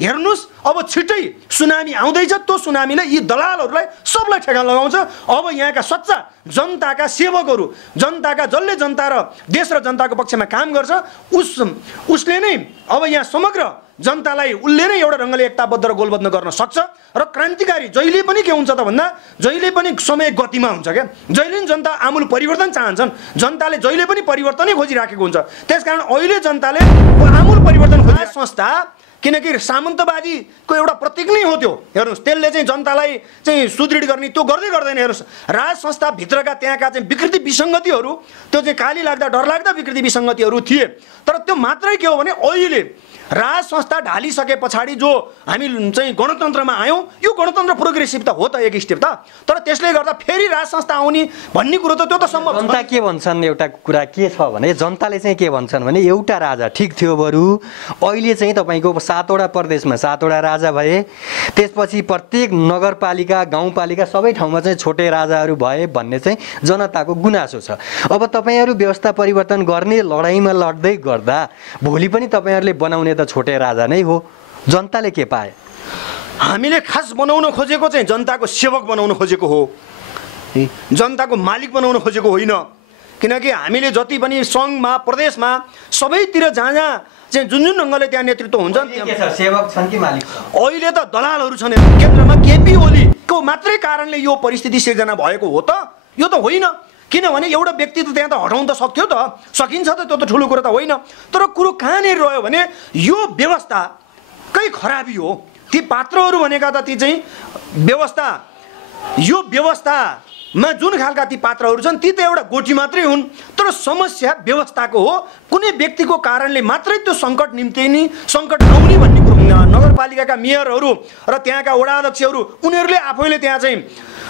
हेर्नुस् अब छिटै सुनामी आउँदैछ, त्यो सुनामीले यी दलालहरूलाई सबलाई ठेगान लगाउँछ। अब यहाँका सच्चा जनताका सेवकहरू, जनताका जसले जनता र देश र जनताको पक्षमा काम गर्छ उसले नै अब यहाँ समग्र जनतालाई उसले नै एउटा ढङ्गले एकताबद्ध र गोलबद्ध गर्न सक्छ। र क्रान्तिकारी जहिले पनि के हुन्छ त भन्दा जहिले पनि समय गतिमा हुन्छ क्या। जहिले पनि जनता आमूल परिवर्तन चाहन्छन्, जनताले जहिले पनि परिवर्तनै खोजिराखेको हुन्छ। त्यसकारण अहिले जनताले आमूल परिवर्तन खोजिरहेको संस्था, किनकि सामन्तवादीको एउटा प्रतीक नै हो त्यो। हेर्नुहोस् त्यसले चाहिँ जनतालाई चाहिँ सुदृढ गर्ने त्यो गर्दै गर्दैन। हेर्नुहोस् राज संस्थाभित्रका त्यहाँका चाहिँ विकृति विसङ्गतिहरू, त्यो चाहिँ काली लाग्दा डरलाग्दा विकृति विसङ्गतिहरू थिए। तर त्यो मात्रै के हो भने अहिले राज संस्था ढालिसके पछाडि जो हामी चाहिँ गणतन्त्रमा आयौँ, यो गणतन्त्र प्रोग्रेसिभ त हो त एक स्टेप त, तर त्यसले गर्दा फेरि राज संस्था आउने भन्ने कुरो त त्यो त सम्भव। जनता के भन्छन्, एउटा कुरा के छ भने जनताले चाहिँ के भन्छन् भने एउटा राजा ठिक थियो बरु, अहिले चाहिँ तपाईँको 7वटा प्रदेशमा 7वटा राजा भए, त्यसपछि प्रत्येक नगरपालिका गाउँपालिका सबै ठाउँमा चाहिँ छोटे राजाहरू भए भन्ने चाहिँ जनताको गुनासो छ। अब तपाईँहरू व्यवस्था परिवर्तन गर्ने लडाइँमा लड्दै गर्दा भोलि पनि तपाईँहरूले बनाउने त छोटे राजा नै हो। जनताले के पाए? हामीले खास बनाउन खोजेको चाहिँ जनताको सेवक बनाउन खोजेको हो, जनताको मालिक बनाउन खोजेको होइन। किनकि हामीले जति पनि सङ्घमा प्रदेशमा सबैतिर जहाँ जहाँ चाहिँ जुन जुन ढङ्गले त्यहाँ नेतृत्व हुन्छ, सेवक छन् कि मालिक? अहिले त दलालहरू छन्। केन्द्रमा केपी ओलीको मात्रै कारणले यो परिस्थिति सिर्जना भएको हो त? यो त होइन। किनभने एउटा व्यक्ति त त्यहाँ त हटाउन त सक्थ्यो त, सकिन्छ त, त्यो त ठुलो कुरो त होइन। तर कुरो कहाँनिर रह्यो भने यो व्यवस्थाकै खराबी हो। ती पात्रहरू भनेका त ती चाहिँ व्यवस्था, यो व्यवस्थामा जुन खालका ती पात्रहरू छन् ती त एउटा गोटी मात्रै हुन्। तर समस्या व्यवस्थाको हो। कुनै व्यक्तिको कारणले मात्रै त्यो सङ्कट निम्तिने सङ्कट आउने भन्ने कुरो। नगरपालिकाका मेयरहरू र त्यहाँका वडा अध्यक्षहरू उनीहरूले आफैले त्यहाँ चाहिँ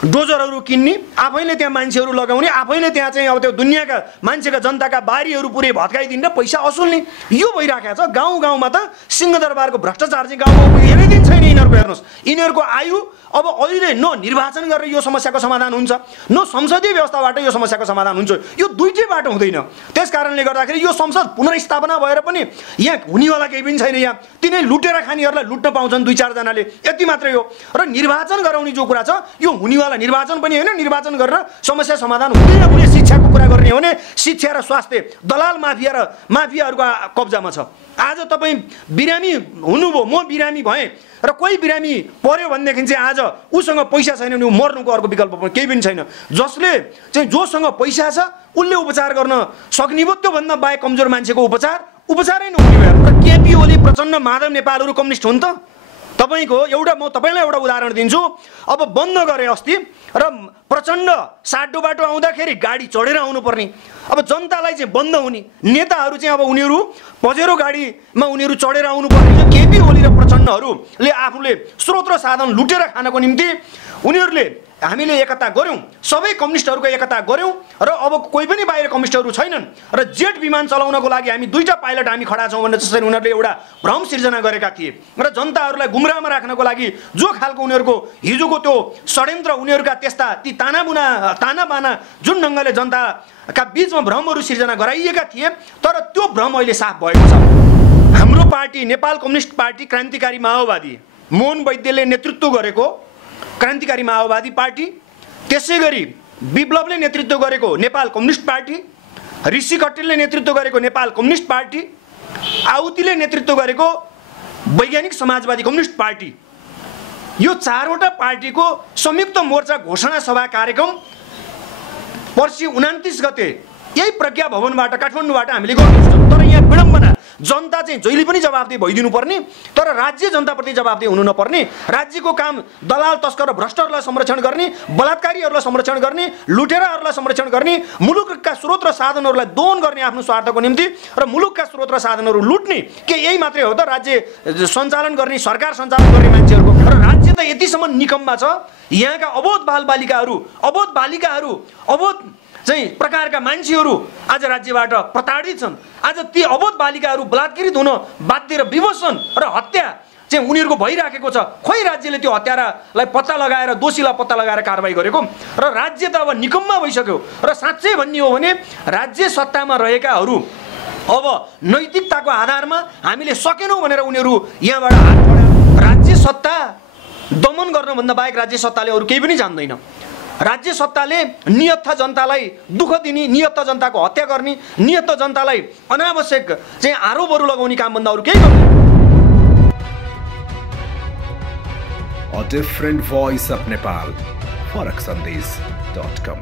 डोजरहरू किन्ने, आफैले त्यहाँ मान्छेहरू लगाउने, आफैले त्यहाँ चाहिँ अब त्यो दुनियाँका मान्छेका जनताका बारीहरू पुरै भत्काइदिने र पैसा असुल्ने, यो भइराखेको छ। गाउँ गाउँमा त सिंहदरबारको भ्रष्टाचार चाहिँ गाउँ गाउँमा हेर्ने दिन छैन। यिनीहरूको हेर्नुहोस्, यिनीहरूको आयु अब अहिले न निर्वाचन गरेर यो समस्याको समाधान हुन्छ, न संसदीय व्यवस्थाबाट यो समस्याको समाधान हुन्छ। यो दुईटै बाटो हुँदैन। त्यस कारणले गर्दाखेरि यो संसद पुनर्स्थापना भएर पनि यहाँ हुनेवाला केही पनि छैन। यहाँ तिनै लुटेर खानेहरूलाई लुट्न पाउँछन् 2-4 जनाले, यति मात्रै हो। र निर्वाचन गराउने जो कुरा छ यो हुनेवाला निर्वाचन पनि होइन। निर्वाचन गरेर समस्या समाधान हुँदैन। कुनै शिक्षाको कुरा गर्ने हो भने शिक्षा र स्वास्थ्य दलाल माफियाहरूको कब्जामा छ। आज तपाईँ बिरामी हुनुभयो, म बिरामी भएँ र कोही बिरामी पर्यो भनेदेखि चाहिँ आज उसँग पैसा छैन भने मर्नुको अर्को विकल्प पनि केही पनि छैन। जसले चाहिँ जोसँग पैसा छ उसले उपचार गर्न सक्ने भयो, त्योभन्दा बाहेक कमजोर मान्छेको उपचारै नहुने भयो। र केपी ओली, प्रचण्ड, माधव नेपालहरू कम्युनिस्ट हुन् त? तपाईँको म तपाईँलाई एउटा उदाहरण दिन्छु। अब बन्द गरे अस्ति र प्रचण्ड साटो बाटो आउँदाखेरि गाडी चढेर आउनुपर्ने, अब जनतालाई चाहिँ बन्द हुने, नेताहरू चाहिँ अब उनीहरू पजेरो गाडीमा उनीहरू चढेर आउनुपर्ने। केपी ओली र प्रचण्डहरूले आफूले स्रोत र साधन लुटेर खानको निम्ति उनीहरूले हामीले एकता गऱ्यौँ, सबै कम्युनिस्टहरूको एकता गऱ्यौँ र अब कोही पनि बाहिर कम्युनिस्टहरू छैनन्। र जेट विमान चलाउनको लागि हामी 2टा पाइलट हामी खडा छौँ भनेर जसरी उनीहरूले एउटा भ्रम सिर्जना गरेका थिए। र जनताहरूलाई गुमराहमा राख्नको लागि जो खालको उनीहरूको हिजोको त्यो षड्यन्त्र, उनीहरूका त्यस्ता ती तानाबाना जुन ढङ्गले जनताका बिचमा भ्रमहरू सिर्जना गराइएका थिए, तर त्यो भ्रम अहिले साफ भएको छ। हाम्रो पार्टी नेपाल कम्युनिस्ट पार्टी क्रान्तिकारी माओवादी, मोहन वैद्यले नेतृत्व गरेको क्रान्तिकारी माओवादी पार्टी, त्यसै गरी विप्लवले नेतृत्व गरेको नेपाल कम्युनिस्ट पार्टी, ऋषि कट्टेलले नेतृत्व गरेको नेपाल कम्युनिस्ट पार्टी, आउतीले नेतृत्व गरेको वैज्ञानिक समाजवादी कम्युनिस्ट पार्टी, यो 4वटा पार्टीको संयुक्त मोर्चा घोषणा सभा कार्यक्रम पर्सि 29 गते यही प्रज्ञा भवनबाट काठमाडौँबाट हामीले गर्नुपर्छ। तर यहाँ विडम्बना, जनता चाहिँ जहिले पनि जवाबदेही भइदिनु पर्ने, तर राज्य जनताप्रति जवाबदेही हुनु नपर्ने। राज्यको काम दलाल तस्कर र भ्रष्टहरूलाई संरक्षण गर्ने, बलात्कारीहरूलाई संरक्षण गर्ने, लुटेराहरूलाई संरक्षण गर्ने, मुलुकका स्रोत र साधनहरूलाई दोहन गर्ने आफ्नो स्वार्थको निम्ति, र मुलुकका स्रोत र साधनहरू लुट्ने के यही मात्रै हो त राज्य सञ्चालन गर्ने, सरकार सञ्चालन गर्ने मान्छेहरूको? र राज्य त यतिसम्म निकममा छ, यहाँका अबोध बालबालिकाहरू, अबोध बालिकाहरू, अबोध चाहिँ प्रकारका मान्छेहरू आज राज्यबाट प्रताडित छन्। आज ती अबोध बालिकाहरू बलात्कृत हुन बाध्य र विवश छन् र हत्या चाहिँ उनीहरूको भइराखेको छ। खोइ राज्यले त्यो हत्यारालाई पत्ता लगाएर, दोषीलाई पत्ता लगाएर कारबाही गरेको? र राज्य त अब निकममा भइसक्यो। र साँच्चै भन्ने हो भने राज्य सत्तामा रहेकाहरू अब नैतिकताको आधारमा हामीले सकेनौँ भनेर उनीहरू यहाँबाट हात बढाएर राज्य सत्ता दमन गर्नुभन्दा बाहेक राज्य सत्ताले अरू केही पनि जान्दैन। राज्य सत्ताले नियत जनतालाई दुःख दिने, नियत जनताको हत्या गर्ने, नियत जनतालाई अनावश्यक चाहिँ आरोपहरू लगाउने कामभन्दा अरू केही गर्दैन। A different voice of Nepal. फरकसन्देश.com।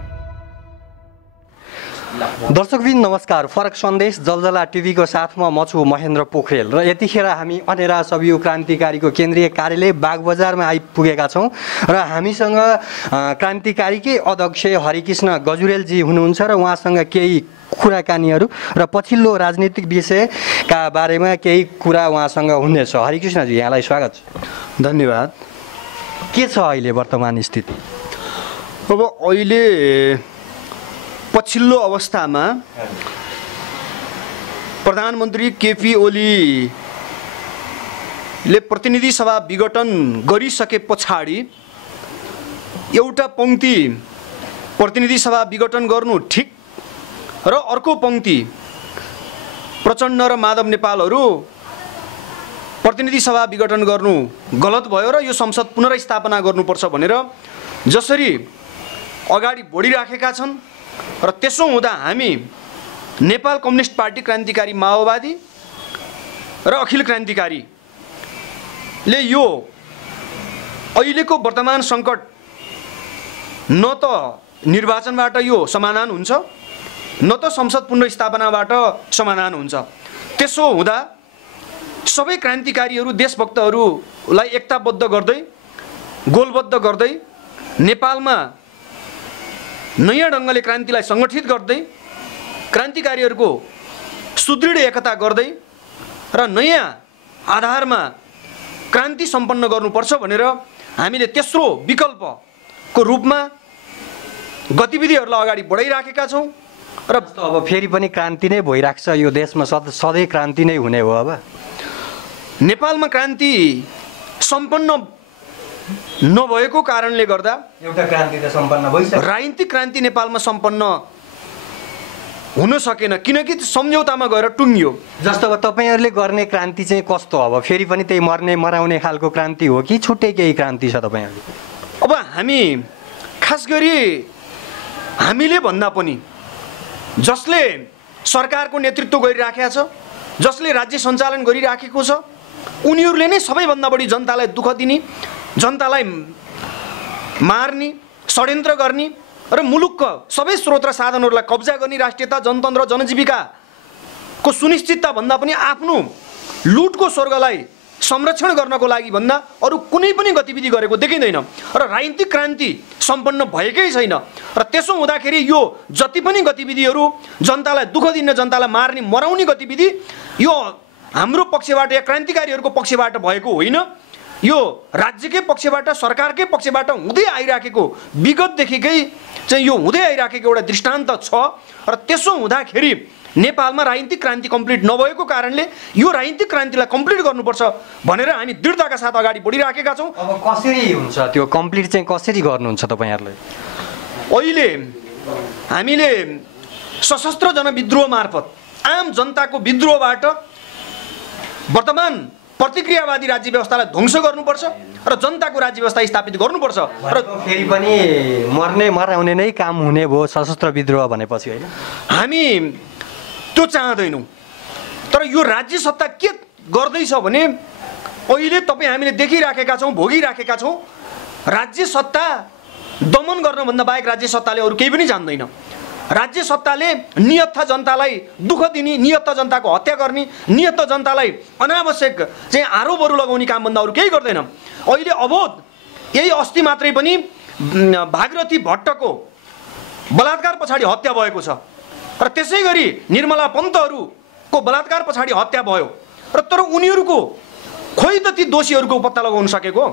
दर्शकबिन नमस्कार। फरक सन्देश जलजला टिभीको साथमा म छु महेन्द्र पोखरेल र यतिखेर हामी अनेरा सबियो क्रान्तिकारीको केन्द्रीय कार्यालय बागबजारमा आइपुगेका छौँ र हामीसँग क्रान्तिकारीकै अध्यक्ष हरिकृष्ण गजुरेलजी हुनुहुन्छ र उहाँसँग केही कुराकानीहरू र पछिल्लो राजनीतिक विषयका बारेमा केही कुरा उहाँसँग हुनेछ। हरिकृष्णजी, यहाँलाई स्वागत छ। धन्यवाद। के छ अहिले वर्तमान स्थिति? अब अहिले पछिल्लो अवस्थामा प्रधानमन्त्री केपी ओलीले प्रतिनिधि सभा विघटन गरिसके पछाडि एउटा पंक्ति प्रतिनिधि सभा विघटन गर्नु ठिक र अर्को पंक्ति प्रचण्ड र माधव नेपालहरू प्रतिनिधि सभा विघटन गर्नु गलत भयो र यो संसद पुनर्स्थापना गर्नुपर्छ भनेर जसरी अगाडि बढिराखेका छन् र त्यसो हुँदा हामी नेपाल कम्युनिस्ट पार्टी क्रान्तिकारी माओवादी र अखिल क्रान्तिकारीले यो अहिलेको वर्तमान सङ्कट न त निर्वाचनबाट यो समाधान हुन्छ न त संसद पुनर्स्थापनाबाट समाधान हुन्छ। त्यसो हुँदा सबै क्रान्तिकारीहरू देशभक्तहरूलाई एकताबद्ध गर्दै गोलबद्ध गर्दै नेपालमा नयाँ ढङ्गले क्रान्तिलाई सङ्गठित गर्दै क्रान्तिकारीहरूको सुदृढ एकता गर्दै र नयाँ आधारमा क्रान्ति सम्पन्न गर्नुपर्छ भनेर हामीले तेस्रो विकल्पको रूपमा गतिविधिहरूलाई अगाडि बढाइराखेका छौँ र अब फेरि पनि क्रान्ति नै भइरहेको छ यो देशमा, सधैँ क्रान्ति नै हुने हो। अब नेपालमा क्रान्ति सम्पन्न नभएको कारणले गर्दा एउटा क्रान्ति त सम्पन्न भइसक्यो। राजनीतिक क्रान्ति नेपालमा सम्पन्न हुन सकेन किनकि सम्झौतामा गएर टुङ्गियो। जस्तो अब तपाईँहरूले गर्ने क्रान्ति चाहिँ कस्तो? अब फेरि पनि त्यही मर्ने मराउने खालको क्रान्ति हो कि छुट्टै केही क्रान्ति छ तपाईँहरूले? अब हामी खास गरी हामीले भन्दा पनि जसले सरकारको नेतृत्व गरिराखेको छ, जसले राज्य सञ्चालन गरिराखेको छ, उनीहरूले नै सबैभन्दा बढी जनतालाई दुःख दिने, जनतालाई मार्ने, षड्यन्त्र गर्ने र मुलुकको सबै स्रोत र साधनहरूलाई कब्जा गर्ने, राष्ट्रियता, जनतन्त्र, जनजीविकाको सुनिश्चितता भन्दा पनि आफ्नो लुटको स्वर्गलाई संरक्षण गर्नको लागि भन्दा अरू कुनै पनि गतिविधि गरेको देखिँदैन र राजनीतिक क्रान्ति सम्पन्न भएकै छैन। र त्यसो हुँदाखेरि यो जति पनि गतिविधिहरू जनतालाई दुःख दिने, जनतालाई मार्ने, मराउने गतिविधि यो हाम्रो पक्षबाट या क्रान्तिकारीहरूको पक्षबाट भएको होइन, यो राज्यकै पक्षबाट, सरकारकै पक्षबाट हुँदै आइराखेको विगतदेखिकै चाहिँ यो हुँदै आइराखेको एउटा दृष्टान्त छ। र त्यसो हुँदाखेरि नेपालमा राजनीतिक क्रान्ति कम्प्लिट नभएको कारणले यो राजनीतिक क्रान्तिलाई कम्प्लिट गर्नुपर्छ भनेर हामी दृढताका साथ अगाडि बढिराखेका छौँ। अब कसरी हुन्छ त्यो कम्प्लिट चाहिँ कसरी गर्नुहुन्छ तपाईँहरूले? अहिले हामीले सशस्त्र जनविद्रोह मार्फत आम जनताको विद्रोहबाट वर्तमान प्रतिक्रियावादी राज्य व्यवस्थालाई ध्वंस गर्नुपर्छ र जनताको राज्य व्यवस्था स्थापित गर्नुपर्छ। र फेरि पनि मर्ने मराउने नै काम हुने भयो सशस्त्र विद्रोह भनेपछि, होइन? हामी त्यो चाहँदैनौँ। तर यो राज्य सत्ता के गर्दैछ भने अहिले तपाईँ हामीले देखिराखेका छौँ, भोगिराखेका छौँ। राज्य सत्ता दमन गर्नुभन्दा बाहेक राज्य सत्ताले अरू केही पनि जान्दैन। राज्य सत्ताले नियत जनतालाई दुःख दिने, नियत जनताको हत्या गर्ने, नियत जनतालाई अनावश्यक चाहिँ आरोपहरू लगाउने कामभन्दा अरू केही गर्दैन। अहिले अबोध यही अस्ति मात्रै पनि भागीरथी भट्टको बलात्कार पछाडि हत्या भएको छ र त्यसै गरी निर्मला पन्तहरूको बलात्कार पछाडि हत्या भयो र तर उनीहरूको खोइ त ती दोषीहरूको पत्ता लगाउन सकेको,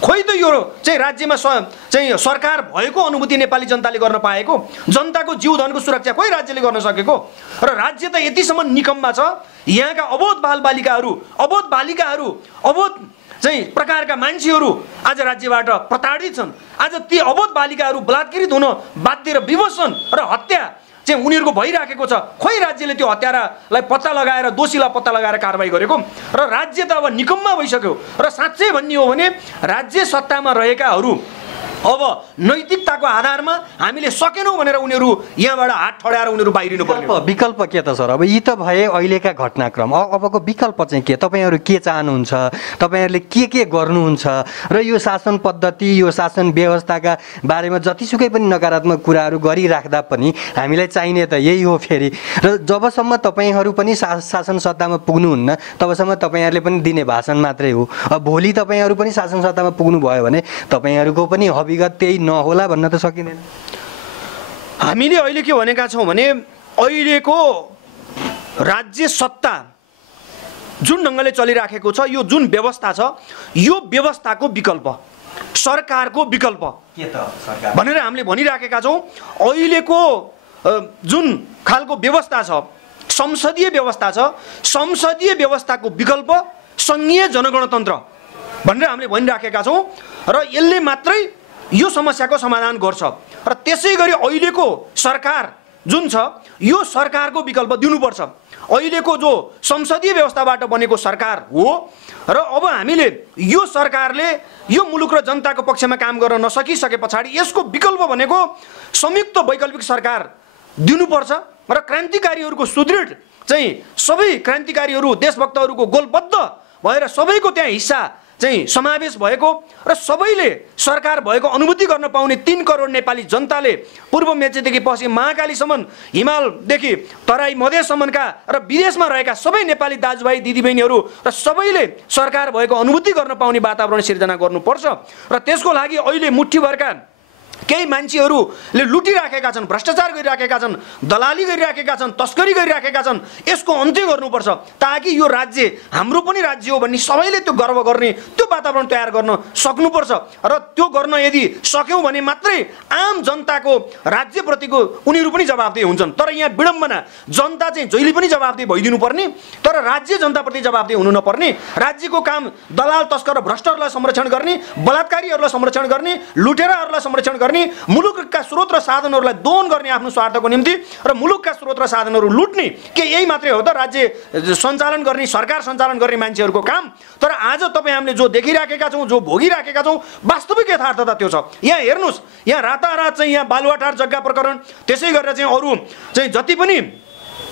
खोइ त यो चाहिँ राज्यमा चाहिँ सरकार भएको अनुभूति नेपाली जनताले गर्न पाएको, जनताको जीवधनको सुरक्षा खोइ राज्यले गर्न सकेको। र राज्य त यतिसम्म निकममा छ, यहाँका अबोध बालबालिकाहरू, अबोध चाहिँ प्रकारका मान्छेहरू आज राज्यबाट प्रताडित छन्। आज ती अबोध बालिकाहरू बलात्कृत हुन बाध्य र विवश छन् र हत्या चाहिँ उनीहरूको भइराखेको छ। खोइ राज्यले त्यो हत्यारालाई पत्ता लगाएर दोषीलाई पत्ता लगाएर कारबाही गरेको र राज्य त अब निकम्मा भइसक्यो। र साँच्चै भन्ने हो भने राज्य सत्तामा रहेकाहरू अब नैतिकताको आधारमा हामीले सकेनौँ भनेर उनीहरू यहाँबाट हात ठडाएर उनीहरू बाहिरिनु पर्ने। विकल्प के त सर? अब यी त भए अहिलेका घटनाक्रम, अबको विकल्प चाहिँ के? तपाईँहरू के चाहनुहुन्छ? तपाईँहरूले के गर्नुहुन्छ? र यो शासन पद्धति, यो शासन व्यवस्थाका बारेमा जतिसुकै पनि नकारात्मक कुराहरू गरिराख्दा पनि हामीलाई चाहिने त यही हो फेरि। र जबसम्म तपाईँहरू पनि शासन सत्तामा पुग्नुहुन्न तबसम्म तपाईँहरूले पनि दिने भाषण मात्रै हो। अब भोलि तपाईँहरू पनि शासन सत्तामा पुग्नुभयो भने तपाईँहरूको पनि विगत त्यही नहोला भन्न त सकिँदैन। हामीले अहिले के भनेका छौँ भने अहिलेको राज्य सत्ता जुन ढङ्गले चलिराखेको छ, यो जुन व्यवस्था छ, यो व्यवस्थाको विकल्प, सरकारको विकल्प के त सरकार भनेर हामीले भनिराखेका छौँ। अहिलेको जुन खालको व्यवस्था छ, संसदीय व्यवस्था छ, संसदीय व्यवस्थाको विकल्प सङ्घीय जनगणतन्त्र भनेर हामीले भनिराखेका छौँ। र यसले मात्रै यो समस्याको समाधान गर्छ। र त्यसै गरी अहिलेको सरकार जुन छ, यो सरकारको विकल्प दिनुपर्छ। अहिलेको जो संसदीय व्यवस्थाबाट बनेको सरकार हो र अब हामीले यो सरकारले यो मुलुक र जनताको पक्षमा काम गर्न नसकिसके पछाडि यसको विकल्प भनेको संयुक्त वैकल्पिक सरकार दिनुपर्छ। र क्रान्तिकारीहरूको सुदृढ चाहिँ सबै क्रान्तिकारीहरू देशभक्तहरूको गोलबद्ध भएर सबैको त्यहाँ हिस्सा चाहिँ समावेश भएको र सबैले सरकार भएको अनुभूति गर्न पाउने 3 करोड नेपाली जनताले पूर्व मेचीदेखि पश्चिम महाकालीसम्म, हिमालदेखि तराई मधेससम्मका र विदेशमा रहेका सबै नेपाली दाजुभाइ दिदीबहिनीहरू र सबैले सरकार भएको अनुभूति गर्न पाउने वातावरण सिर्जना गर्नुपर्छ। र त्यसको लागि अहिले मुठ्ठीभरका केही मान्छेहरूले लुटिराखेका छन्, भ्रष्टाचार गरिराखेका छन्, दलाली गरिराखेका छन्, तस्करी गरिराखेका छन्। यसको अन्त्य गर्नुपर्छ ताकि यो राज्य हाम्रो पनि राज्य हो भन्ने सबैले त्यो गर्व गर्ने त्यो वातावरण तयार गर्न सक्नुपर्छ। र त्यो गर्न यदि सक्यौँ भने मात्रै आम जनताको राज्यप्रतिको उनीहरू पनि जवाफदेही हुन्छन्। तर यहाँ विडम्बना, जनता चाहिँ जहिले पनि जवाफदेही भइदिनु पर्ने तर राज्य जनताप्रति जवाफदेही हुनु नपर्ने। राज्यको काम दलाल तस्कर र भ्रष्टहरूलाई संरक्षण गर्ने, बलात्कारीहरूलाई संरक्षण गर्ने, लुटेराहरूलाई संरक्षण गर्ने, मुलुकका स्रोत र साधनहरूलाई दोहन गर्ने आफ्नो स्वार्थको निम्ति र मुलुकका स्रोत र साधनहरू लुट्ने के यही मात्रै हो त राज्य सञ्चालन गर्ने, सरकार सञ्चालन गर्ने मान्छेहरूको काम? तर आज तपाईँ हामीले जो देखिराखेका छौँ, जो भोगिराखेका छौँ, वास्तविक यथार्थता त्यो छ। यहाँ हेर्नुहोस्, यहाँ रातारात चाहिँ यहाँ बालुवाटार जग्गा प्रकरण, त्यसै गरेर चाहिँ अरू चाहिँ जति पनि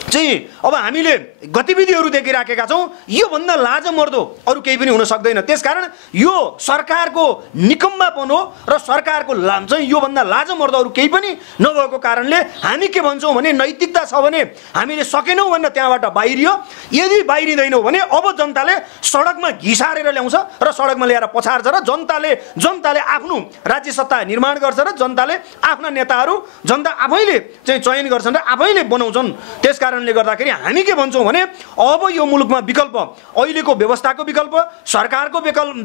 चाहिँ अब हामीले गतिविधिहरू देखिराखेका छौँ, योभन्दा लाजमर्दो अरू केही पनि हुन सक्दैन। त्यसकारण यो सरकारको निकम्मापन हो र सरकारको चाहिँ योभन्दा लाजमर्दो अरू केही पनि नभएको कारणले हामी के भन्छौँ भने नैतिकता छ भने हामीले सकेनौँ भनेर त्यहाँबाट बाहिरियो। यदि बाहिरिँदैनौँ भने अब जनताले सडकमा घिसारेर ल्याउँछ र सडकमा ल्याएर पछार्छ र जनताले आफ्नो राज्य सत्ता निर्माण गर्छ र जनताले आफ्ना नेताहरू जनता आफैले चाहिँ चयन गर्छन् र आफैले बनाउँछन्। त्यसकारण ले गर्दाखेरि हामी के भन्छौँ भने अब यो मुलुकमा विकल्प, अहिलेको व्यवस्थाको विकल्प, सरकारको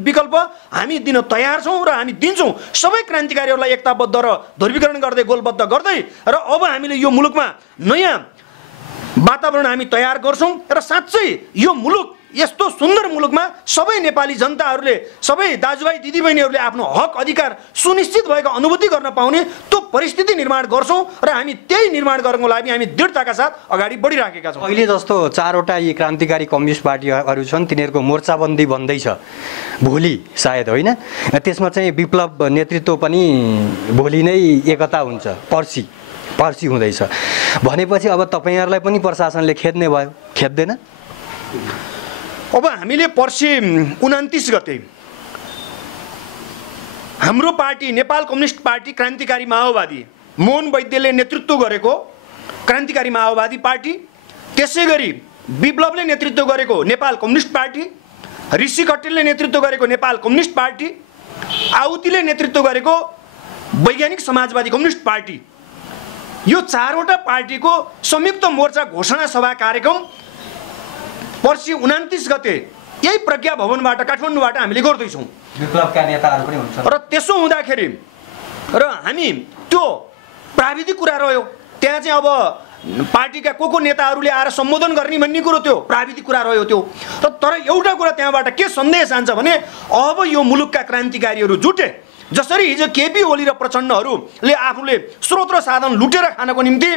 विकल्प हामी दिन तयार छौँ र हामी दिन्छौँ। सबै क्रान्तिकारीहरूलाई एकताबद्ध र ध्रुवीकरण गर्दै गोलबद्ध गर्दै र अब हामीले यो मुलुकमा नयाँ वातावरण हामी तयार गर्छौँ र साँच्चै यो मुलुक यस्तो सुन्दर मुलुकमा सबै नेपाली जनताहरूले, सबै दाजुभाइ दिदीबहिनीहरूले आफ्नो हक अधिकार सुनिश्चित भएको अनुभूति गर्न पाउने त्यो परिस्थिति निर्माण गर्छौँ र हामी त्यही निर्माण गर्नको लागि हामी दृढताका साथ अगाडि बढिराखेका छौँ। अहिले जस्तो 4वटा यी क्रान्तिकारी कम्युनिस्ट पार्टीहरू छन्, तिनीहरूको मोर्चाबन्दी बन्दैछ भोलि सायद, होइन? त्यसमा चाहिँ विप्लव नेतृत्व पनि भोलि नै एकता हुन्छ, पर्सि हुँदैछ भनेपछि अब तपाईँहरूलाई पनि प्रशासनले खेद्ने भयो, खेद्दैन? अब हामीले पर्सि 29 गते हाम्रो पार्टी नेपाल कम्युनिस्ट पार्टी क्रान्तिकारी माओवादी मोहन वैद्यले नेतृत्व गरेको क्रान्तिकारी माओवादी पार्टी, त्यसै गरी विप्लवले नेतृत्व गरेको नेपाल कम्युनिस्ट पार्टी, ऋषि कट्टेलले नेतृत्व गरेको नेपाल कम्युनिस्ट पार्टी, आउतीले नेतृत्व गरेको वैज्ञानिक समाजवादी कम्युनिस्ट पार्टी, यो 4वटा पार्टीको संयुक्त मोर्चा घोषणा सभा कार्यक्रम पर्सि 29 गते यही प्रज्ञा भवनबाट काठमाडौँबाट हामीले गर्दैछौँ। विप्लवका नेताहरू पनि हुन्छन् र त्यसो हुँदाखेरि र हामी त्यो प्राविधिक कुरा रह्यो त्यहाँ चाहिँ अब पार्टीका को नेताहरूले आएर सम्बोधन गर्ने भन्ने कुरो त्यो प्राविधिक कुरा रह्यो त्यो। तर एउटा कुरा त्यहाँबाट के सन्देश आन्छ भने अब यो मुलुकका क्रान्तिकारीहरू जुटे जसरी हिजो केपी ओली र प्रचण्डहरूले आफूले स्रोत र साधन लुटेर खानको निम्ति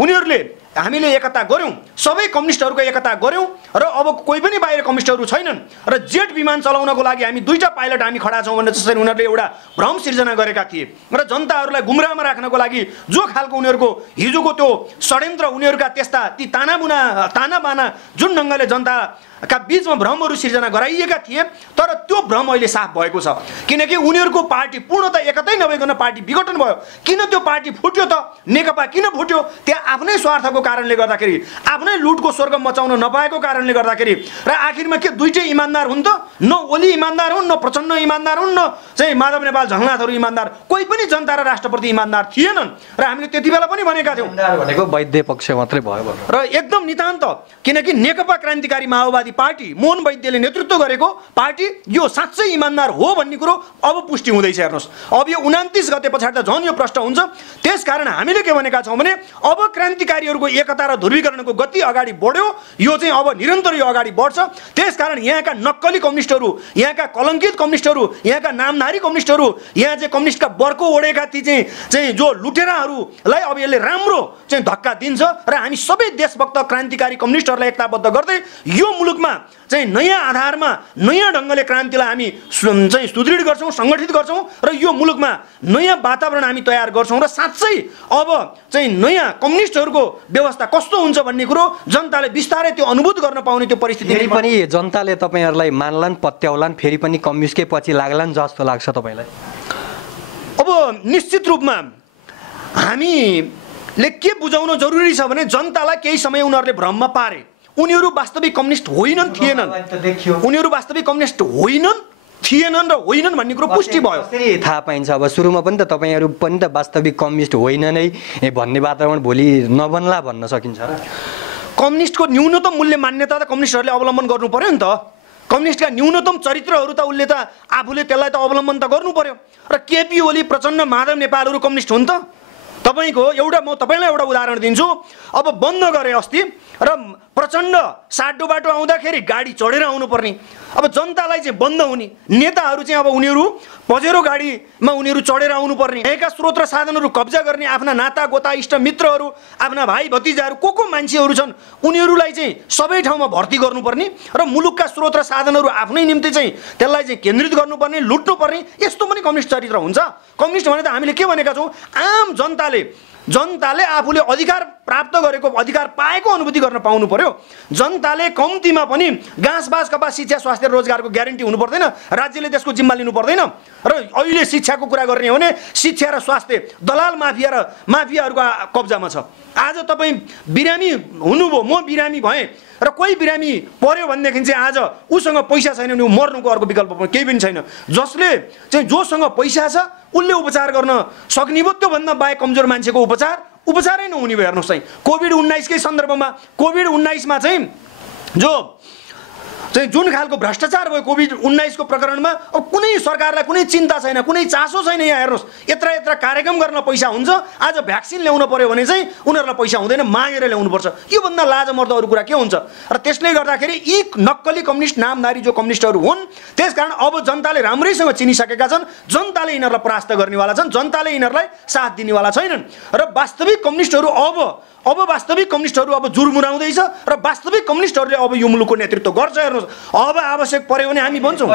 उनीहरूले हामीले एकता गऱ्यौँ, सबै कम्युनिस्टहरूको एकता गऱ्यौँ र अब कोही पनि बाहिर कम्युनिस्टहरू छैनन् र जेट विमान चलाउनको लागि हामी 2टा पाइलट हामी खडा छौँ भनेर जसरी उनीहरूले एउटा भ्रम सिर्जना गरेका थिए र जनताहरूलाई गुमराहमा राख्नको लागि जो खालको उनीहरूको हिजोको त्यो षड्यन्त्र उनीहरूका त्यस्ता ती तानाबाना जुन ढङ्गले जनताका बिचमा भ्रमहरू सिर्जना गराइएका थिए, तर त्यो भ्रम अहिले साफ भएको छ। किनकि उनीहरूको पार्टी पूर्णतः एकतै नभइकन पार्टी विघटन भयो। किन त्यो पार्टी फुट्यो त? नेकपा किन फुट्यो? त्यहाँ आफ्नै स्वार्थको कारणले गर्दाखेरि, आफ्नै लुटको स्वर्ग मचाउन नपाएको कारणले गर्दाखेरि र आखिरमा के दुईटै इमानदार हुन् त? न ओली इमानदार हुन्, न प्रचण्ड इमानदार हुन्, न चाहिँ माधव नेपाल झलनाथहरू इमानदार, कोही पनि जनता र राष्ट्रप्रति इमानदार थिएनन्। र हामीले त्यति बेला पनि भनेका थियौँ भनेको वैद्य पक्ष मात्रै भयो र एकदम नितान्त। किनकि नेकपा क्रान्तिकारी माओवादी पार्टी, मोहन वैद्यले नेतृत्व गरेको पार्टी यो साँच्चै इमानदार हो भन्ने कुरो अब पुष्टि हुँदैछ। हेर्नुहोस्, अब यो 29 गते पछाडि त झन् यो प्रश्न हुन्छ। त्यसकारण हामीले के भनेका छौँ भने अब क्रान्तिकारीहरूको एकता र ध्रुवीकरणको गति अगाडि बढ्यो, यो चाहिँ अब निरन्तर यो अगाडि बढ्छ। त्यसकारण यहाँका नक्कली कम्युनिस्टहरू, यहाँका कलङ्कित कम्युनिस्टहरू, यहाँका नामधारी कम्युनिस्टहरू, यहाँ चाहिँ कम्युनिस्टका बर्को ओढेका ती चाहिँ जो लुटेराहरूलाई अब यसले राम्रो चाहिँ धक्का दिन्छ र हामी सबै देशभक्त क्रान्तिकारी कम्युनिस्टहरूलाई एकताबद्ध गर्दै यो मुलुकमा चाहिँ नयाँ आधारमा नयाँ ढङ्गले क्रान्तिलाई हामी चाहिँ सुदृढ गर्छौँ, सङ्गठित गर्छौँ र यो मुलुकमा नयाँ वातावरण हामी तयार गर्छौँ र साँच्चै अब चाहिँ नयाँ कम्युनिस्टहरूको व्यवस्था कस्तो हुन्छ भन्ने कुरो जनताले बिस्तारै त्यो अनुभूत गर्न पाउने त्यो परिस्थिति पनि जनताले तपाईँहरूलाई मान्लान्, पत्याउलान्, फेरि पनि कम्युनिस्टकै पछि लाग्लान् जस्तो लाग्छ तपाईँलाई? अब निश्चित रूपमा हामीले के बुझाउन जरुरी छ भने जनतालाई केही समय उनीहरूले भ्रममा पारे। उनीहरू वास्तविक कम्युनिस्ट होइनन्, थिएनन्। उनीहरू वास्तविक कम्युनिस्ट होइनन्, थिएनन् र होइनन् भन्ने कुरो पुष्टि भयो। कसरी थाहा पाइन्छ? अब सुरुमा पनि त तपाईँहरू पनि त वास्तविक कम्युनिस्ट होइन नै भन्ने वातावरण भोलि नबन्ला भन्न सकिन्छ र? कम्युनिस्टको न्यूनतम मूल्य मान्यता त कम्युनिस्टहरूले अवलम्बन गर्नु पर्यो नि त। कम्युनिस्टका न्यूनतम चरित्रहरू त उसले त आफूले त्यसलाई त अवलम्बन त गर्नु पर्यो। र केपी ओली, प्रचण्ड, माधव नेपालहरू कम्युनिस्ट हुन् त? तपाईँको म तपाईँलाई एउटा उदाहरण दिन्छु। अब बन्द गरे अस्ति र प्रचण्ड साटो बाटो आउँदाखेरि गाडी चढेर आउनुपर्ने, अब जनतालाई चाहिँ बन्द हुने, नेताहरू चाहिँ अब उनीहरू पजेरो गाडीमा उनीहरू चढेर आउनुपर्ने, यहाँका स्रोत र साधनहरू कब्जा गर्ने, आफ्ना नाता गोता इष्ट मित्रहरू, आफ्ना भाइ भतिजाहरू को मान्छेहरू छन् उनीहरूलाई चाहिँ सबै ठाउँमा भर्ती गर्नुपर्ने र मुलुकका स्रोत र साधनहरू आफ्नै निम्ति चाहिँ त्यसलाई चाहिँ केन्द्रित गर्नुपर्ने, लुट्नुपर्ने, यस्तो पनि कम्युनिस्ट चरित्र हुन्छ। कम्युनिस्ट भने त हामीले के भनेका छौँ? आम जनताले आफूले अधिकार प्राप्त गरेको, अधिकार पाएको अनुभूति गर्न पाउनु पर्यो। जनताले कम्तीमा पनि घाँस बाँस कपास शिक्षा स्वास्थ्य रोजगारको ग्यारेन्टी हुनु पर्दैन, राज्यले त्यसको जिम्मा लिनु पर्दैन। र अहिले शिक्षाको कुरा गर्ने हो भने शिक्षा र स्वास्थ्य दलाल माफियाहरूको कब्जामा छ। आज तपाईँ बिरामी हुनुभयो, म बिरामी भएँ र कोही बिरामी पर्यो भनेदेखि चाहिँ आज उसँग पैसा छैन भने ऊ मर्नुको अर्को विकल्प केही पनि छैन। जसले चाहिँ जोसँग पैसा छ उसले उपचार गर्न सक्ने भयो, त्योभन्दा बाहेक कमजोर मान्छेको उपचारै नहुने भयो। हेर्नुहोस् चाहिँ कोभिड-19कै सन्दर्भमा, कोभिड-19मा चाहिँ जुन खालको भ्रष्टाचार भयो कोभिड-19 को प्रकरणमा, अब कुनै सरकारलाई कुनै चिन्ता छैन, कुनै चासो छैन। यहाँ हेर्नुहोस्, यत्र कार्यक्रम गर्न पैसा हुन्छ, आज भ्याक्सिन ल्याउनु पर्यो भने चाहिँ उनीहरूलाई पैसा हुँदैन, मागेर ल्याउनुपर्छ। योभन्दा लाजमर्दो अरू कुरा के हुन्छ? र त्यसले गर्दाखेरि यी नक्कली कम्युनिस्ट, नामधारी जो कम्युनिस्टहरू हुन्, त्यसकारण अब जनताले राम्रैसँग चिनिसकेका छन्, जनताले यिनीहरूलाई परास्त गर्नेवाला छन्, जनताले यिनीहरूलाई साथ दिनेवाला छैनन्। र वास्तविक कम्युनिस्टहरू अब वास्तविक कम्युनिस्टहरू अब जुर्मुराउँदैछ र वास्तविक कम्युनिस्टहरूले अब यो मुलुकको नेतृत्व गर्छ। हेर्नुहोस्, अब आवश्यक पर्यो भने हामी भन्छौँ,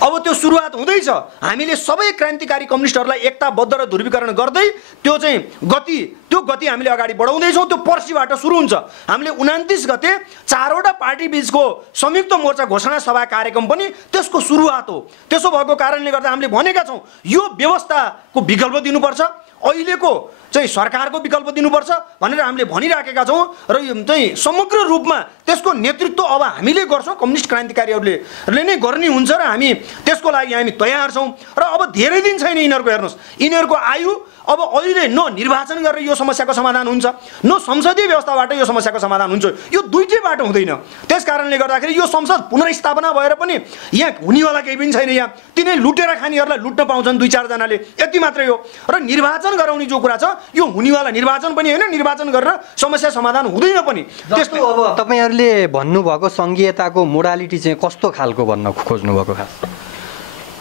अब त्यो सुरुवात हुँदैछ। हामीले सबै क्रान्तिकारी कम्युनिस्टहरूलाई एकताबद्ध र ध्रुवीकरण गर्दै त्यो गति हामीले अगाडि बढाउँदैछौँ। त्यो पर्सिबाट सुरु हुन्छ। हामीले 29 गते 4वटा पार्टी बीचको संयुक्त मोर्चा घोषणा सभा कार्यक्रम पनि त्यसको सुरुवात हो। त्यसो भएको कारणले गर्दा हामीले भनेका छौँ यो व्यवस्थाको विकल्प दिनुपर्छ, अहिलेको चाहिँ सरकारको विकल्प दिनुपर्छ भनेर हामीले भनिराखेका छौँ। र यो चाहिँ समग्र रूपमा त्यसको नेतृत्व अब हामीले गर्छौँ, कम्युनिस्ट क्रान्तिकारीहरूले नै गर्ने हुन्छ र हामी त्यसको लागि हामी तयार छौँ। र अब धेरै दिन छैन यिनीहरूको, हेर्नुहोस् यिनीहरूको आयु अब अहिले न निर्वाचन गरेर यो समस्याको समाधान हुन्छ, न संसदीय व्यवस्थाबाट यो समस्याको समाधान हुन्छ, यो दुईटै बाटो हुँदैन। त्यस कारणले गर्दाखेरि यो संसद पुनर्स्थापना भएर पनि यहाँ हुनेवाला केही पनि छैन। यहाँ तिनै लुटेर खानेहरूलाई लुट्न पाउँछन् 2-4 जनाले, यति मात्रै हो। र निर्वाचन गराउने जो कुरा छ यो हुनेवाला निर्वाचन पनि होइन, निर्वाचन गरेर समस्या समाधान हुँदैन पनि। त्यस्तो अब तपाईँहरूले भन्नुभएको सङ्घीयताको मोडालिटी चाहिँ कस्तो खालको भन्न खोज्नुभएको? खास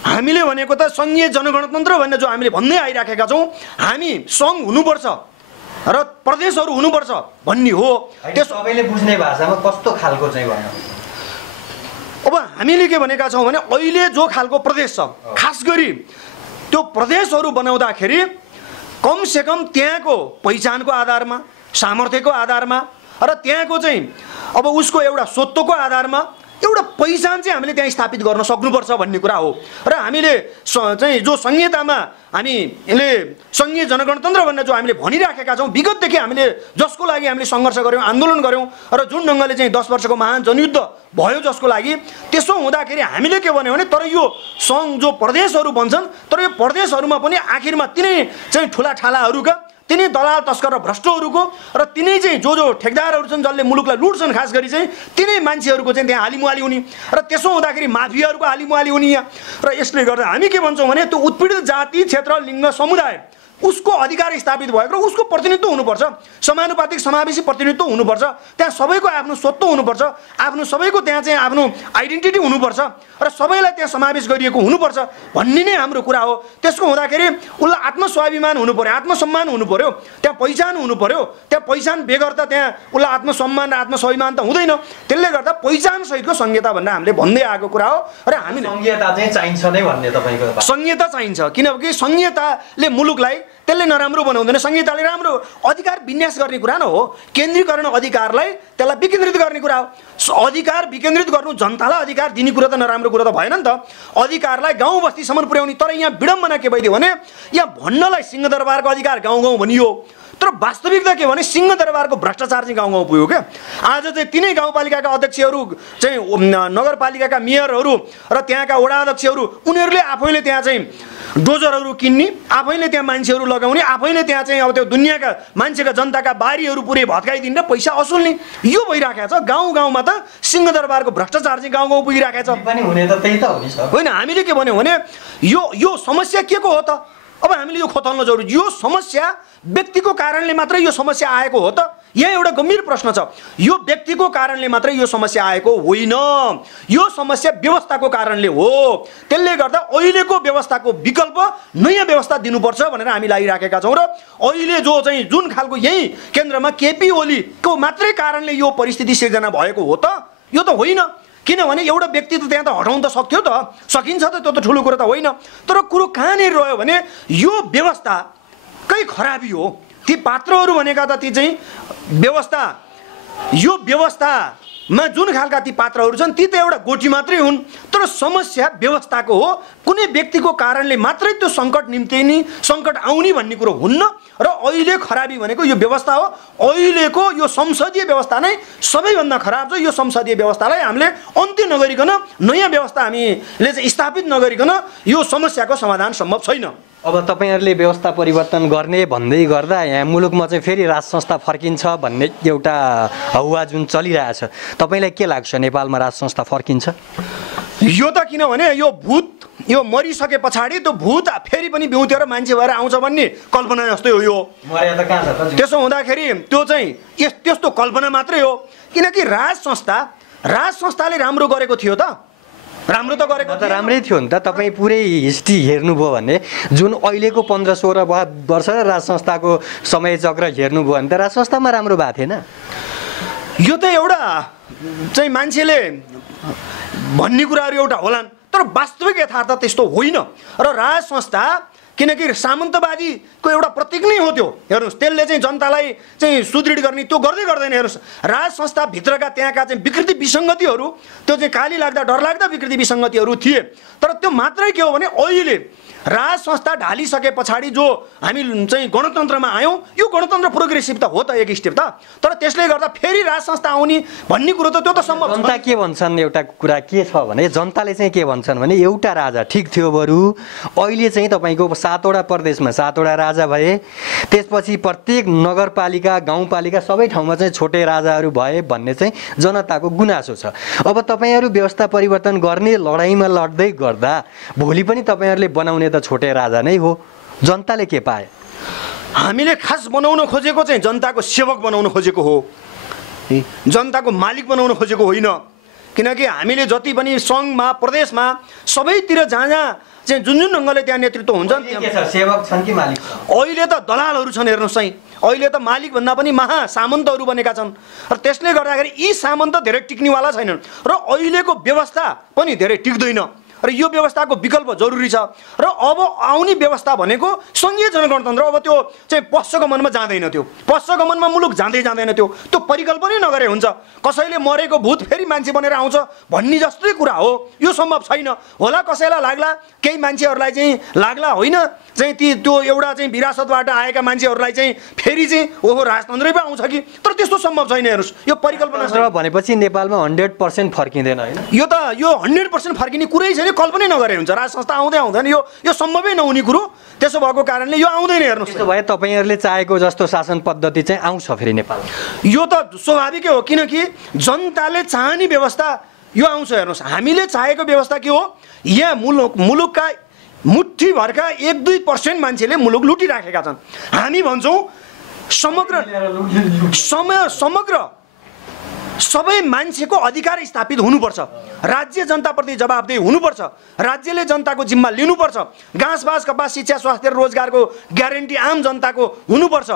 हामीले भनेको त सङ्घीय जनगणतन्त्र भनेर जो हामीले भन्दै आइराखेका छौँ, हामी सङ्घ हुनुपर्छ र प्रदेशहरू हुनुपर्छ भन्ने हो। त्यस सबैले बुझ्ने भाषामा कस्तो खालको चाहिँ भन्नु? अब हामीले के भनेका छौँ भने अहिले जो खालको प्रदेश छ, खास गरी त्यो प्रदेशहरू बनाउँदाखेरि कमसेकम त्यहाँको पहिचानको आधारमा, सामर्थ्यको आधारमा र त्यहाँको चाहिँ अब उसको एउटा स्वत्वको आधारमा एउटा पहिचान चाहिँ हामीले त्यहाँ स्थापित गर्न सक्नुपर्छ भन्ने कुरा हो। र हामीले चाहिँ जो संहितामा हामीले सङ्घीय जनगणतन्त्र भनेर जो हामीले भनिराखेका छौँ, विगतदेखि हामीले जसको लागि हामीले सङ्घर्ष गऱ्यौँ, आन्दोलन गऱ्यौँ र जुन ढङ्गले चाहिँ 10 वर्षको महान जनयुद्ध भयो जसको लागि, त्यसो हुँदाखेरि हामीले के भन्यो भने तर यो सङ्घ जो प्रदेशहरू बन्छन्, तर यो प्रदेशहरूमा पनि आखिरमा तिनै चाहिँ ठुला ठालाहरूका, तिनै दलाल तस्कर र भ्रष्टहरूको र तिनै चाहिँ जो ठेकदारहरू छन् जसले मुलुकलाई लुट्छन्, खास गरी चाहिँ तिनै मान्छेहरूको चाहिँ त्यहाँ हालिमुहाली हुने र त्यसो हुँदाखेरि माफियाहरूको हालिमुहाली हुने यहाँ। र यसले गर्दा हामी के भन्छौँ भने त्यो उत्पीडित जाति, क्षेत्र, लिङ्ग, समुदाय उसको अधिकार स्थापित भएको र उसको प्रतिनिधित्व हुनुपर्छ, समानुपातिक समावेशी प्रतिनिधित्व हुनुपर्छ, त्यहाँ सबैको आफ्नो स्वत्व हुनुपर्छ, आफ्नो सबैको त्यहाँ चाहिँ आफ्नो आइडेन्टिटी हुनुपर्छ र सबैलाई त्यहाँ समावेश गरिएको हुनुपर्छ भन्ने नै हाम्रो कुरा हो। त्यसको हुँदाखेरि उसलाई आत्मस्वाभिमान हुनु पर्यो, आत्मसम्मान हुनु पर्यो, त्यहाँ पहिचान हुनु पर्यो। त्यहाँ पहिचान बेगर त त्यहाँ उसलाई आत्मसम्मान र आत्मस्वाभिमान त हुँदैन। त्यसले गर्दा पहिचान सहितको संहिता भनेर हामीले भन्दै आएको कुरा हो। र हामीले संहिता चाहिँ चाहिन्छ नै भन्ने तपाईँको संहिता चाहिन्छ, किनकि संहिताले मुलुकलाई त्यसले नराम्रो बनाउँदैन। संहिताले राम्रो अधिकार विन्यास गर्ने कुरा न हो, केन्द्रीकरण अधिकारलाई त्यसलाई विकेन्द्रित गर्ने कुरा हो। अधिकार विकेन्द्रित गर्नु, जनतालाई अधिकार दिने कुरा त नराम्रो कुरा त भएन नि त। अधिकारलाई गाउँ बस्तीसम्म पुर्याउने। तर यहाँ विडम्बना के भइदियो भने यहाँ भन्नलाई सिंहदरबारको अधिकार गाउँ गाउँ भनियो, तर वास्तविकता के भने सिंहदरबारको भ्रष्टाचार चाहिँ गाउँ गाउँ पुग्यो क्या। आज चाहिँ तिनै गाउँपालिकाका अध्यक्षहरू चाहिँ नगरपालिकाका मेयरहरू र त्यहाँका वडा अध्यक्षहरू उनीहरूले आफैले त्यहाँ चाहिँ डोजरहरू किन्ने, आफैले त्यहाँ मान्छेहरू लगाउने, आफैले त्यहाँ चाहिँ अब त्यो दुनियाँका मान्छेका जनताका बारीहरू पुरै भत्काइदिने र पैसा असुल्ने यो भइराखेको छ। गाउँ गाउँमा त सिंहदरबारको भ्रष्टाचार चाहिँ गाउँ गाउँ पुगिराखेको छ। पनि हुने त त्यही त हो नि सर। होइन, हामीले के भन्यौँ भने यो समस्या के को हो त? अब हामीले यो खोतल्न जरुरी। यो समस्या व्यक्तिको कारणले मात्रै यो समस्या आएको हो त? यहाँ एउटा गम्भीर प्रश्न छ। यो व्यक्तिको कारणले मात्रै यो समस्या आएको होइन, यो समस्या व्यवस्थाको कारणले हो। त्यसले गर्दा अहिलेको व्यवस्थाको विकल्प नयाँ व्यवस्था दिनुपर्छ भनेर हामी लागिराखेका छौँ। र अहिले जो चाहिँ जुन खालको यही केन्द्रमा केपी ओलीको मात्रै कारणले यो परिस्थिति सिर्जना भएको हो त? यो त होइन। किनभने एउटा व्यक्ति त त्यहाँ त हटाउन त सक्थ्यो त, सकिन्छ त, त्यो त ठुलो कुरो त होइन। तर कुरो कहाँनिर रह्यो भने यो व्यवस्थाकै खराबी हो। ती पात्रहरू भनेका त ती चाहिँ व्यवस्था, यो व्यवस्थामा जुन खालका ती पात्रहरू छन् ती त एउटा गोटी मात्रै हुन्। तर समस्या व्यवस्थाको हो। कुनै व्यक्तिको कारणले मात्रै त्यो सङ्कट निम्तिने, सङ्कट आउने भन्ने कुरो हुन्न। र अहिले खराबी भनेको यो व्यवस्था हो। अहिलेको यो संसदीय व्यवस्था नै सबैभन्दा खराब छ। यो संसदीय व्यवस्थालाई हामीले अन्त्य नगरिकन, नयाँ व्यवस्था हामीले चाहिँ स्थापित नगरिकन यो समस्याको समाधान सम्भव छैन। अब तपाईँहरूले व्यवस्था परिवर्तन गर्ने भन्दै गर्दा यहाँ मुलुकमा चाहिँ फेरि राज संस्था फर्किन्छ भन्ने एउटा हौवा जुन चलिरहेछ, तपाईँलाई के लाग्छ नेपालमा राज संस्था फर्किन्छ? यो त किनभने यो भूत, यो मरिसके पछाडि त्यो भूत फेरि पनि बिउतेर मान्छे भएर आउँछ भन्ने कल्पना जस्तै हो। यो मर्यादा कहाँ छ त? त्यसो हुँदाखेरि त्यो चाहिँ त्यस्तो कल्पना मात्रै हो। किनकि राज संस्थाले राम्रो गरेको थियो त? राम्रो त गरेको त राम्रै थियो नि त। तपाईँ पुरै हिस्ट्री हेर्नुभयो भने जुन अहिलेको 15-16 वर्ष राज संस्थाको समय चक्र हेर्नुभयो भने त राज संस्थामा राम्रो भएको थिएन। यो त एउटा चाहिँ मान्छेले भन्ने कुराहरू एउटा होलान्, तर वास्तविक यथार्थ त्यस्तो होइन। र राज संस्था किनकि सामन्तवादीको एउटा प्रतीक नै हो त्यो। हेर्नुहोस्, त्यसले चाहिँ जनतालाई चाहिँ सुदृढ गर्ने त्यो गर्दै गर्दैन। हेर्नुहोस्, राज संस्थाभित्रका त्यहाँका चाहिँ विकृति विसङ्गतिहरू, त्यो चाहिँ काली लाग्दा डरलाग्दा विकृति विसङ्गतिहरू थिए। तर त्यो मात्रै के हो भने अहिले राज संस्था ढालिसके पछाडि जो हामी चाहिँ गणतन्त्रमा आयौँ, यो गणतन्त्र प्रोग्रेसिभ त हो त, एक स्टेप त। तर त्यसले गर्दा फेरि राज संस्था आउने भन्ने कुरो त त्यो त सम्भव। जनता के भन्छन्, एउटा कुरा के छ भने जनताले चाहिँ के भन्छन् भने एउटा राजा ठिक थियो बरु, अहिले चाहिँ तपाईँको 7वटा प्रदेशमा 7वटा राजा भए, त्यसपछि प्रत्येक नगरपालिका गाउँपालिका सबै ठाउँमा चाहिँ छोटे राजाहरू भए भन्ने चाहिँ जनताको गुनासो छ। अब तपाईँहरू व्यवस्था परिवर्तन गर्ने लडाइँमा लड्दै गर्दा भोलि पनि तपाईँहरूले बनाउने त छोटे राजा नै हो। जनताले के पाए? हामीले खास बनाउन खोजेको चाहिँ जनताको सेवक बनाउन खोजेको हो, जनताको मालिक बनाउन खोजेको होइन। किनकि हामीले जति पनि सङ्घमा प्रदेशमा सबैतिर जहाँ जहाँ चाहिँ जुन जुन ढङ्गले त्यहाँ नेतृत्व हुन्छ सेवक छन् कि मालिक अहिले त दलालहरू छन् हेर्नुहोस् है अहिले त मालिक भन्दा पनि महा सामन्तहरू बनेका छन् र त्यसले गर्दाखेरि यी सामन्त धेरै टिक्नेवाला छैनन् र अहिलेको व्यवस्था पनि धेरै टिक्दैन र यो व्यवस्थाको विकल्प जरुरी छ र अब आउने व्यवस्था भनेको सङ्घीय जनगणतन्त्र अब त्यो चाहिँ पश्चगमनमा जाँदैन त्यो पश्चगमनमा मुलुक जाँदैन त्यो परिकल्पनै नगरे हुन्छ कसैले मरेको भूत फेरि मान्छे बनेर आउँछ भन्ने जस्तै कुरा हो यो सम्भव छैन होला कसैलाई लाग्ला केही मान्छेहरूलाई चाहिँ लाग्ला होइन चाहिँ त्यो एउटा चाहिँ विरासतबाट आएका मान्छेहरूलाई चाहिँ फेरि चाहिँ ओहो राजतन्त्रै पो आउँछ कि तर त्यस्तो सम्भव छैन हेर्नुहोस् यो परिकल्पना छ भनेपछि नेपालमा 100% फर्किँदैन होइन यो त यो 100% फर्किने कुरै छैन कल्पनै नगरे हुन्छ राज संस्था आउँदैन यो सम्भवै नहुने कुरो त्यसो भएको कारणले यो आउँदैन हेर्नुहोस् त्यसो भए तपाईँहरूले चाहेको जस्तो शासन पद्धति चाहिँ आउँछ फेरि नेपाल यो त स्वाभाविकै हो किनकि जनताले चाहने व्यवस्था यो आउँछ हेर्नुहोस् हामीले चाहेको व्यवस्था के हो यहाँ मुलुकका मुठ्ठीभरका 1-2% मान्छेले मुलुक लुटिराखेका छन् हामी भन्छौँ समग्र सबै मान्छेको अधिकार स्थापित हुनुपर्छ राज्य जनताप्रति जवाबदेही हुनुपर्छ राज्यले जनताको जिम्मा लिनुपर्छ घाँसबास कपास शिक्षा स्वास्थ्य र रोजगारको ग्यारेन्टी आम जनताको हुनुपर्छ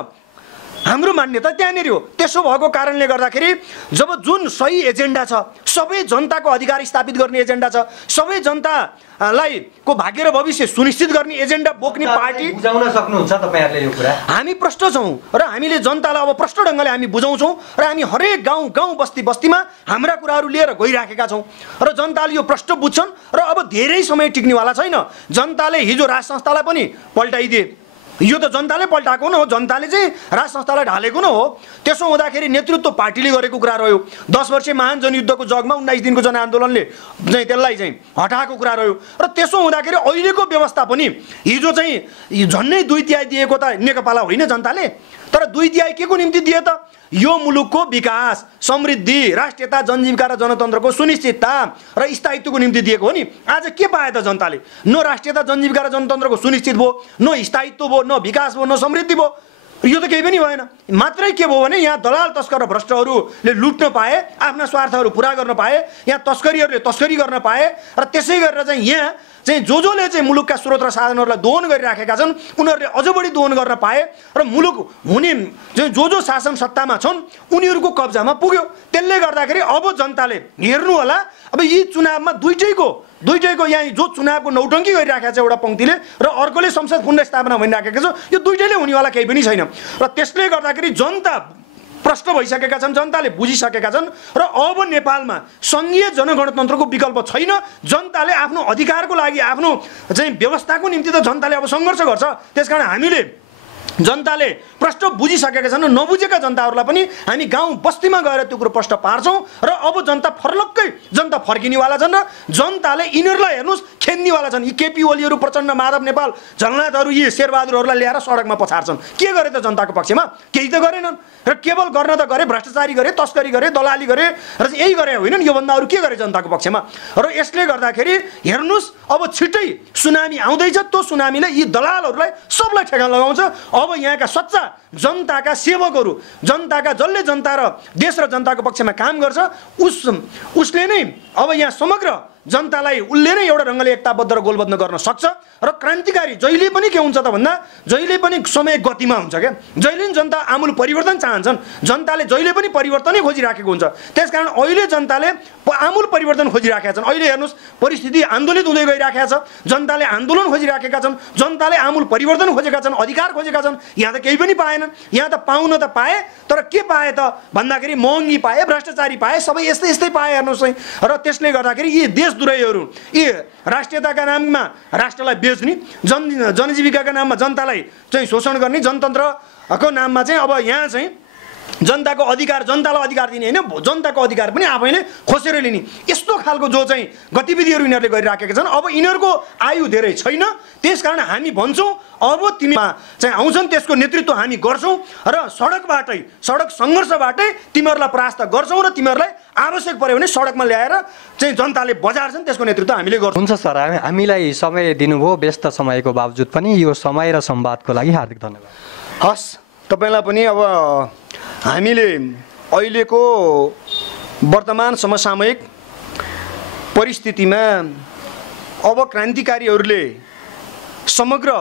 हाम्रो मान्यता त्यहाँनिर हो त्यसो भएको कारणले गर्दाखेरि जब जुन सही एजेन्डा छ सबै जनताको अधिकार स्थापित गर्ने एजेन्डा छ सबै जनतालाई को भाग्य र भविष्य सुनिश्चित गर्ने एजेन्डा बोक्ने पार्टी बुझाउन सक्नुहुन्छ तपाईहरुले यो कुरा हामी प्रष्ट छौं र हामीले जनतालाई अब प्रष्ट ढंगले हामी बुझाउँछौं र हामी हरेक गाउँ बस्तीमा हाम्रा कुराहरू लिएर गइराखेका छौं र जनताले यो प्रष्ट बुझ्छन् र अब धेरै समय टिक्नेवाला छैन जनताले हिजो राज संस्थालाई पनि पल्टाइदिए यो त जनताले पल्टाएको न हो जनताले चाहिँ राज संस्थालाई ढालेको न हो त्यसो हुँदाखेरि नेतृत्व पार्टीले गरेको कुरा रह्यो 10 वर्षीय महान जनयुद्धको जगमा 19 दिनको जनआन्दोलनले चाहिँ त्यसलाई चाहिँ हटाएको कुरा रह्यो र त्यसो हुँदाखेरि अहिलेको व्यवस्था पनि हिजो चाहिँ झन्नै 2/3 दिएको त नेकपाला होइन जनताले तर 2/3 के को निम्ति दिए त यो मुलुकको विकास समृद्धि राष्ट्रियता जनजीविका र जनतन्त्रको सुनिश्चितता र स्थायित्वको निम्ति दिएको हो नि आज के पाए त जनताले न राष्ट्रियता जनजीविका र जनतन्त्रको सुनिश्चित भयो न स्थायित्व भयो न विकास भयो न समृद्धि भयो यो त केही पनि भएन मात्रै के भयो भने यहाँ दलाल तस्कर र भ्रष्टहरूले लुट्न पाए आफ्ना स्वार्थहरू पूरा गर्न पाए यहाँ तस्करीहरूले तस्करी गर्न पाए र त्यसै गरेर चाहिँ यहाँ चाहिँ जोले चाहिँ मुलुकका स्रोत र साधनहरूलाई दोहन गरिराखेका छन् उनीहरूले अझ बढी दोहन गर्न पाए र मुलुक हुने जो शासन सत्तामा छन् उनीहरूको कब्जामा पुग्यो त्यसले गर्दाखेरि अब जनताले हेर्नु होला अब यी चुनावमा दुईटैको यहाँ जो चुनावको नौटङ्की गरिराखेको छ एउटा पंक्तिले र अर्कोले संसद पुनर्स्थापना भनिराखेको छ यो दुईटैले हुनेवाला केही पनि छैन र त्यसले गर्दाखेरि जनता प्रष्ट भइसकेका छन् जनताले बुझिसकेका छन् र अब नेपालमा संघीय जनगणतन्त्रको विकल्प छैन जनताले आफ्नो अधिकारको लागि आफ्नो चाहिँ व्यवस्थाको निम्ति त जनताले अब सङ्घर्ष गर्छ त्यसकारण हामीले जनताले प्रष्ट बुझिसकेका छन् नबुझेका जनताहरूलाई पनि हामी गाउँ बस्तीमा गएर त्यो कुरो प्रष्ट पार्छौँ र अब जनता फर्किनेवाला छन् र जनताले यिनीहरूलाई हेर्नुहोस् खेद्नेवाला छन् यी केपी ओलीहरू प्रचण्ड माधव नेपाल झलनाथहरू यी शेरबहादुरहरूलाई ल्याएर सडकमा पछार्छन् के गरे त जनताको पक्षमा केही त गरेनन् र केवल गर्न त गरे भ्रष्टाचारी गरे तस्करी गरे दलाली गरे र यही गरे होइनन् योभन्दा अरू के गरे जनताको पक्षमा र यसले गर्दाखेरि हेर्नुहोस् अब छिट्टै सुनामी आउँदैछ त्यो सुनामीले यी दलालहरूलाई सबलाई ठेगान लगाउँछ अब यहाँका सच्चा जनताका सेवकहरू जनताका जसले जनता र देश र जनताको पक्षमा काम गर्छ उसले नै अब यहाँ समग्र जनतालाई उसले नै एउटा ढङ्गले एकताबद्ध र गोलबद्ध गर्न सक्छ र क्रान्तिकारी जहिले पनि के हुन्छ त भन्दा जहिले पनि समय गतिमा हुन्छ क्या जहिले पनि जनता आमूल परिवर्तन चाहन्छन् जनताले जहिले पनि परिवर्तनै खोजिराखेको हुन्छ त्यसकारण अहिले जनताले आमूल परिवर्तन खोजिराखेका छन् अहिले हेर्नुहोस् परिस्थिति आन्दोलित हुँदै गइराखेका छ जनताले आन्दोलन खोजिराखेका छन् जनताले आमूल परिवर्तन खोजेका छन् अधिकार खोजेका छन् यहाँ त केही पनि पाएनन् यहाँ त पाउन त पाए तर के पाए त भन्दाखेरि महँगी पाए भ्रष्टाचारी पाए सबै यस्तै पाए हेर्नुहोस् है र त्यसले गर्दाखेरि यी देशद्रोहीहरू यी राष्ट्रियताका नाममा राष्ट्रलाई बेच्ने जनजीविकाका नाममा जनतालाई चाहिँ शोषण गर्ने जनतन्त्रको नाममा चाहिँ अब यहाँ चाहिँ जनताको अधिकार जनतालाई अधिकार दिने होइन जनताको अधिकार पनि आफैले खोसेर लिने यस्तो खालको जो चाहिँ गतिविधिहरू यिनीहरूले गरिराखेका छन् अब यिनीहरूको आयु धेरै छैन त्यसकारण हामी भन्छौँ अब तिमीमा चाहिँ आउँछन् त्यसको नेतृत्व हामी गर्छौँ र सडक सङ्घर्षबाटै तिमीहरूलाई परास्त गर्छौँ र तिमीहरूलाई आवश्यक पर्यो भने सडकमा ल्याएर चाहिँ जनताले बजार्छन् त्यसको नेतृत्व हामीले गर्छौँ हुन्छ सर हामीलाई समय दिनुभयो व्यस्त समयको बावजुद पनि यो समय र संवादको लागि हार्दिक धन्यवाद हस् तपाईँलाई पनि अब हामीले अहिलेको वर्तमान समसामयिक परिस्थितिमा अब क्रान्तिकारीहरूले समग्र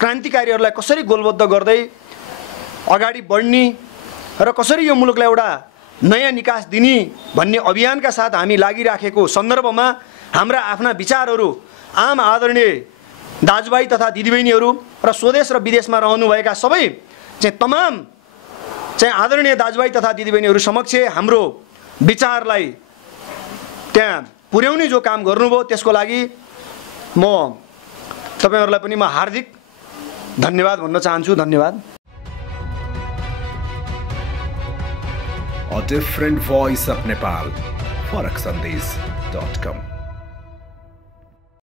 क्रान्तिकारीहरूलाई कसरी गोलबद्ध गर्दै अगाडि बढ्ने र कसरी यो मुलुकलाई एउटा नयाँ निकास दिने भन्ने अभियानका साथ हामी लागिराखेको सन्दर्भमा हाम्रा आफ्ना विचारहरू आम आदरणीय दाजुभाइ तथा दिदीबहिनीहरू र स्वदेश र विदेशमा रहनुभएका सबै चाहिँ तमाम चाहिँ आदरणीय दाजुभाइ तथा दिदीबहिनीहरू समक्ष हाम्रो विचारलाई त्यहाँ पुर्याउने जो काम गर्नुभयो त्यसको लागि म तपाईहरुलाई पनि म हार्दिक धन्यवाद भन्न चाहन्छु। धन्यवाद। A different voice of Nepal. FarakSandesh.com